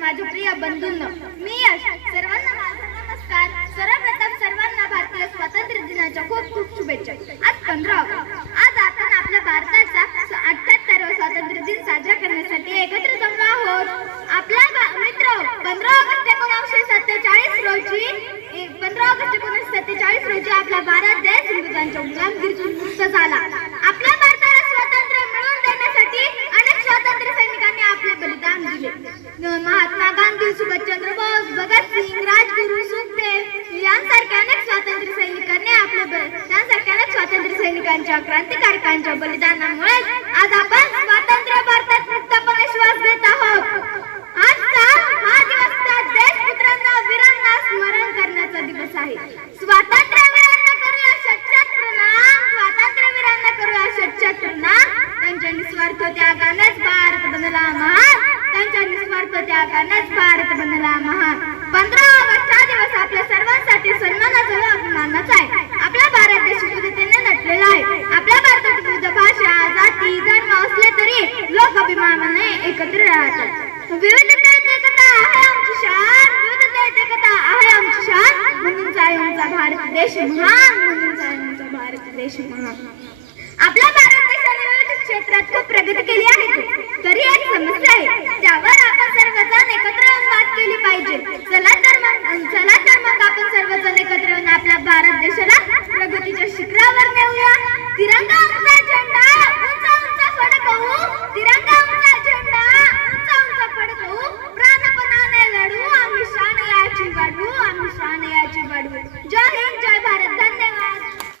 माझ्या प्रिय बंधूंनो मी यश सर्वांना माझा नमस्कार. सर्वप्रथम सर्वांना भारतीय स्वातंत्र्य दिनाच्या खूप खूप शुभेच्छा. आज पंधरा ऑगस्ट आज आपण आपल्या भारताचा अठ्याहत्तरावा स्वातंत्र्य दिन साजरा करण्यासाठी एक म्हटले महात्मा गांधी सुभाषचंद्र बोस भगतसिंग राजगुरु सुखदेव यांसारख्या अनेक स्वातंत्र्य सैनिकांनी आपले यांसारख्या अनेक स्वातंत्र्य सैनिकांच्या क्रांतिकारकांच्या बलिदानामुळे आज आपण स्वातंत्र्य भारतात मुक्तपणे श्वास घेत आहोत. आजचा हा दिवस देशपुत्रांना वीरांना स्मरण करण्याचा दिवस आहे. स्वातंत्र्य निस्वार्थ भारत बनला महान पंधरा ऑगस्ट हा दिवस आपल्या सर्वांसाठी सन्मानाचा व अभिमानाचा आहे. आपला भारत देश विविधतेने नटलेला आहे. आपल्या भारतात विविध भाषा जाती धर्म असले तरी लोक अभिमानाने एकत्र राहतात. विविधतेत एकता आहे आमची शान. विविधतेत एकता आहे आमची शान. म्हणून आहे आमचा भारत देश महान. म्हणून आहे आमचा भारत देश महान. आपल्या জয়